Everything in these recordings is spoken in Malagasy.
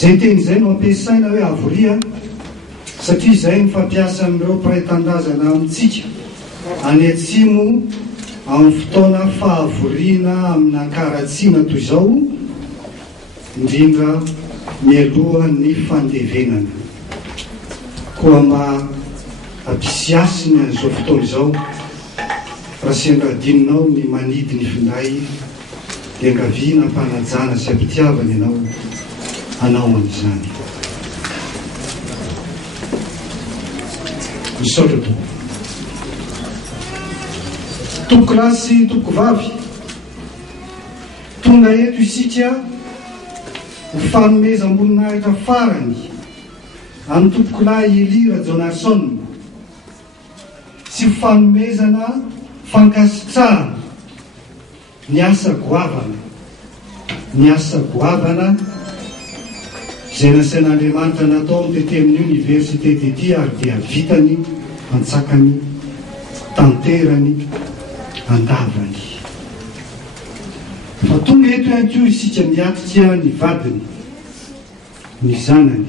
Zay teny zay no ampiasaina hoe avoria satria zay ny fampiasa amin'ireo mpiray-tandrazana amintsika any atsimo amin'ny fotoana fahavoriana amina karatsiana toy izao, indrindra mialoha ny fandevenana. Koa mba ampisiasiny an'izao fotoana izao, raha sendra adinonao ny manidy ny finday dia angaviana mpanajana sy ampitiavana ianao anao amin'izany. Misaotra tompoko. Tompoko lahy sy tompoko vavy, tonga eto isika ho fanomezam-boninahitra farany amin'ny tompoko lahy Elira Jonasson sy ho fanomezana fankasitrahana ny asa goavana izay nasain'Andriamanitra natao mitete amin'ny université tety ary dia vitany, antsakany, tanterany, andavany. Fa tonga eto ihany koa isika miatrika ny vadiny, ny zanany,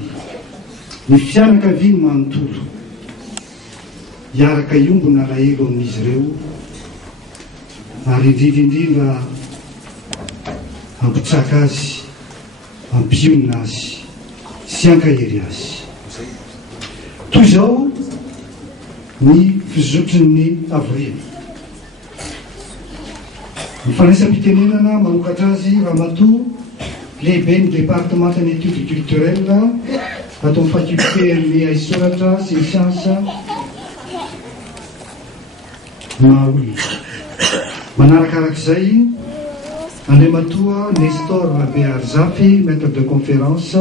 ny fianakaviany manontolo, hiaraka iombona alahelo amin'izy ireo, ary indrindra ampitraka azy, ampionina azy, sy ankahery azy. Toy izao ny fizotrin'ny avoriana. Ny fanaisam-pitenenana manokatra azy Ramatoa lehibe ny départementan'ny études culturelles ato amin'ny faculté aisoratra sy ny siansa mahaolona. Manarakarak'izay Andriamatoa Nestor Arzafy, maître de conférence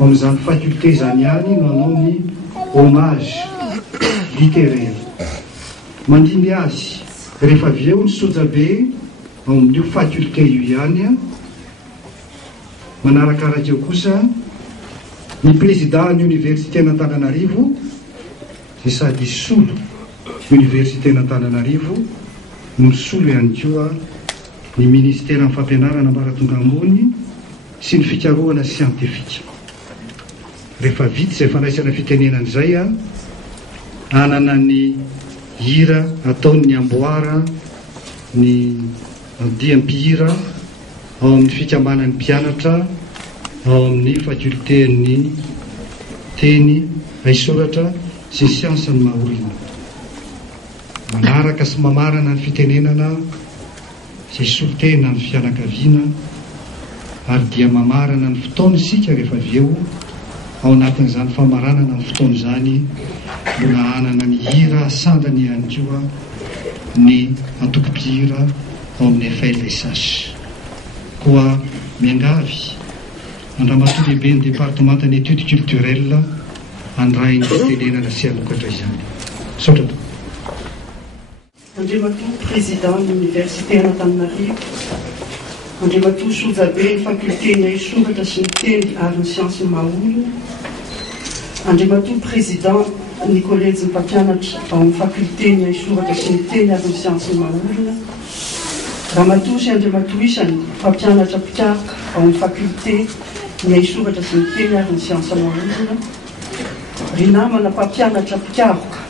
amin'izany faculté zany ihany nanao ny hommage littéraire. Mandiny azy rehefa avy eo ny sojabe amin'io faculté io ihany. Manarakaraka eo kosa ny président ny université n'Antananarivo izay sady solo université n'Antananarivo no solo ihany koa ny ministère amin'ny fampianarana ambaratonga ambony sy ny fikarohana scientifique. Rehefa vita izay fanaisana fitenenana izay anana ny hira ataony amboara ny andiam-pihira ao amin'ny fikambanan'ny mpianatra ao amin'ny faculté ny teny aisoratra sy siansa ny mahaolona. Manaraka sy mamarana ny fitenenana izay solotena ny fianakaviana ary dia mamarana ny fotoana isika rehefa avy eo ao anatin'izany famaranana ny fotoana izany mbola anana ny hira sandany ihany koa ny antoko-pihira ao amin'ny FLSH. Koa miangavy Andramatoa lehibe ny départementan'ny études culturelles andray ny fitenenana sy alokatra izany. Saotra to. Andriamatoa président de l'université Antananarivo, Andriamatoa sojabe faculté ny aisoratra sy ny teny ary ny siansy mahaolona, Andriamatoa président ny collège ny mpampianatra ao amin'ny faculté ny aisoratra sy ny teny ary ny siansy mahaolona, Ramatoa sy Andriamatoa isany mpampianatra mpikaroka ao amin'ny faculté ny aisoratra sy ny teny ary ny siansy mahaolona, ry namana mpampianatra mpikaroka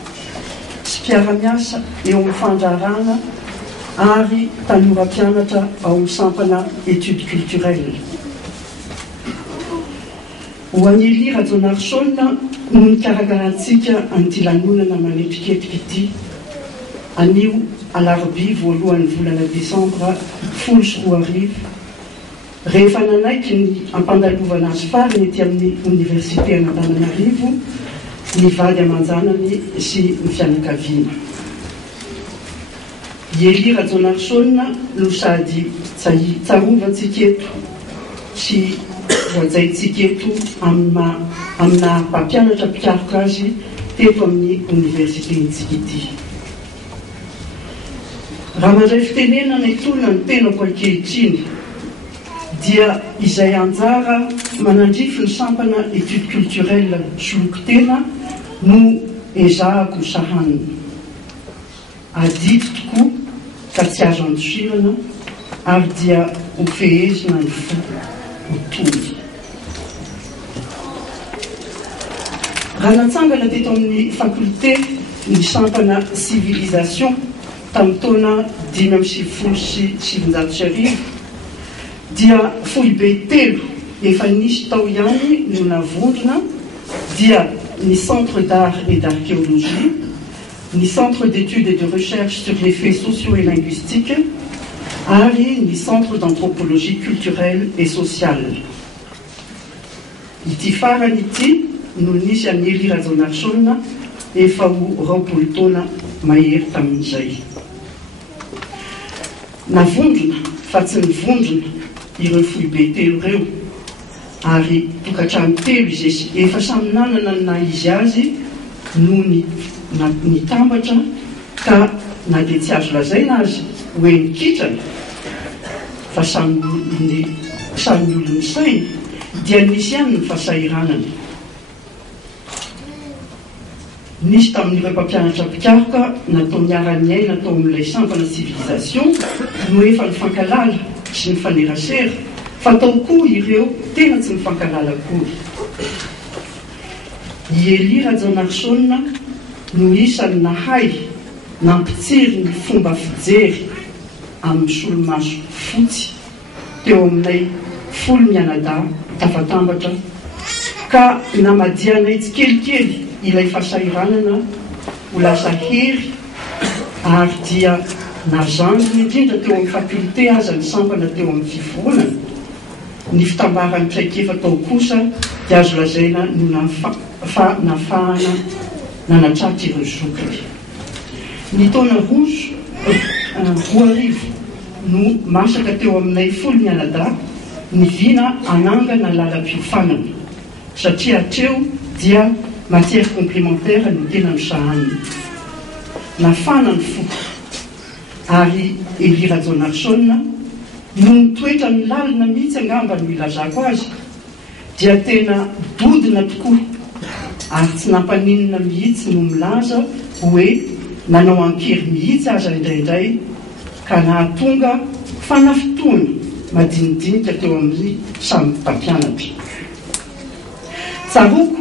sy mpiara-miasa eo amin'ny fandrarana ary tanora-mpianatra ao amin'ny sampana études culturelles. Ho an'ny Elira Jonasson no nikarakarantsika an'ity lanonana manetriketrika ity anio alarobia voalohan'ny volana desambra 2010 rehefa nanaiky ny ampandalovana azy farany ety amin'ny université n'Antananarivo ny vady aman-janany sy ny fianakaviana. Elira Jonasson no sady tsarovantsika eto sy voajaintsika eto amina mpampianatra mpikaroka azy teto amin'ny université ntsika ity. Raha mandray fitenenana itolona ny tenako ankehitriny dia izay anjara manandrify ny sampana études culturelles solokotena no ezahako sahanina. Adito tokoa ka tsy azo andosirana ary dia ho fehezina ny fo ho toy. raha natsangana teto amin'ny faculté ny sampana civilisation tamin'ny taona 570 dia foibe telo efa nisy tao ihany no navondrona dia ny centre d'art et d'archéologie, ny centre d'études et de recherche sur les faits sociaux et linguistiques, ary ny centre d'anthropologie culturelle et sociale. Ity farany ity no nisy amin'ny Elie Razonarson efa ho 20 taona mahery tamin'izay. Navondrona fa tsy nivondrona ireo foibe telo ireo, ary tokantrano telo izy efa samy nanana na izy azy no nitambatra ka na dia tsy azo lazaina azy hoe nikitrana fa samy olo ny saina dia nisy ihany ny fahasahiranana. Nisy tamin'ireo mpampianatra mpikaroka natao miara-ny aina natao amin'ilay sampana civilisation no efa nifankalala sy nifanerasera, fa tao koa ireo tena tsy mifankalala akory. I Elie Razonarson no isany nahay nampitsiry ny fomba fijery amin'ny solomaso fotsy teo aminay 10 mianada tafatambatra ka namadianay tsikelikely ilay fahasahiranana ho lasa hery ary dia nazanjony indrindra teo amin'ny faculté aza ny sampana teo amin'ny fivoronana. Ny fitambarany traikefa tao kosa dia azo lazaina no nafahana nanatraty ireo zokiny. Ny taona 2010 no masaka teo aminay 10 mianada nivina anangana lalam-piofanana satria hatreo dia matière complémentaire no tena nisahaniny. Nafana ny fo ary Elie Razonarson no nitoetra ny lalina mihitsy angamba no ilazako azy dia tena dodina tokoa ary tsy nampaninina mihitsy no milaza hoe nanao ankery mihitsy aza indraindray ka nahatonga fanafitoana madinidinika teo amin'ny samy mpampianatra. Tsaroko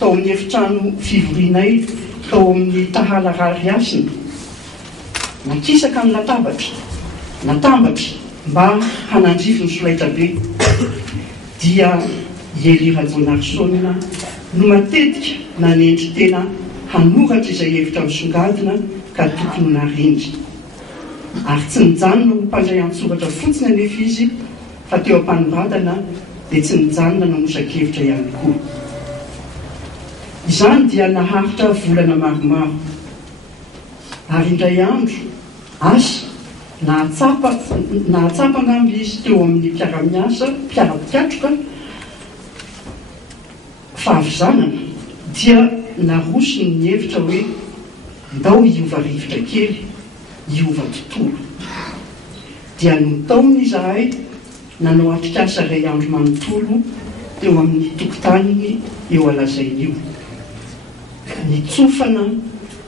tao amin'ny efitrano fivorinay tao amin'ny tahala rariasina nakisaka ny natambatra mba hanandrify ny solaitra be dia Elie Razonarson no matetika nanendry tena hanoratra izay hevitra misongadina ka tokony narindry, ary tsy nijanona ho mpandray an-tsoratra fotsiny anefa izy fa teo am-panoratana dia tsy nijanona nanosakevitra ihany koa. Izany dia naharitra volana maromaro ary indray andro asa nahatsapa ngamby izy teo amin'ny mpiara-pikatroka fa avy zanana dia narosony ny hevitra hoe ndao hiova rivotra kely, hiova tontolo. Dia notaony izahay nanao atrikasa ray andro manontolo teo amin'ny tokotaniny eo alazain'io, nitsofana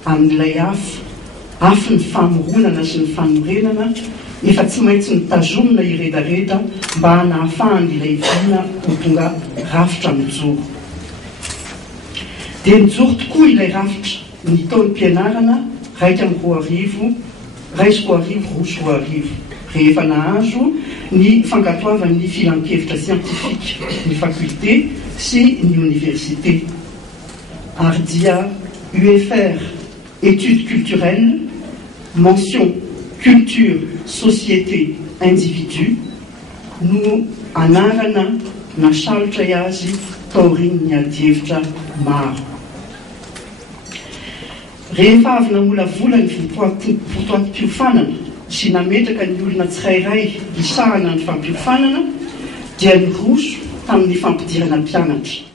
amin'ilay afy ny famoronana sy ny fanorenana efa tsy maintsy nitazomina iredareda mba hanahafahany ilay vina ho tonga rafitra mijoro. Dia nijoro tokoa ilay rafitra ny taon'ny mpianarana 2 arivo rehefa nahazo ny fankatoavan'ny filan-kevitra scientifique ny faculté sy ny université, ary dia UFR études culturelles mention culture société individu no anarana nasalotra azy taoriny ny adievitra maro. Rehefa avy namolavola ny fotoatim-piofanana sy nametraka ny olona tsirairay isahana ny fampiofanana dia niroso tamin'ny fampidirana mpianatra.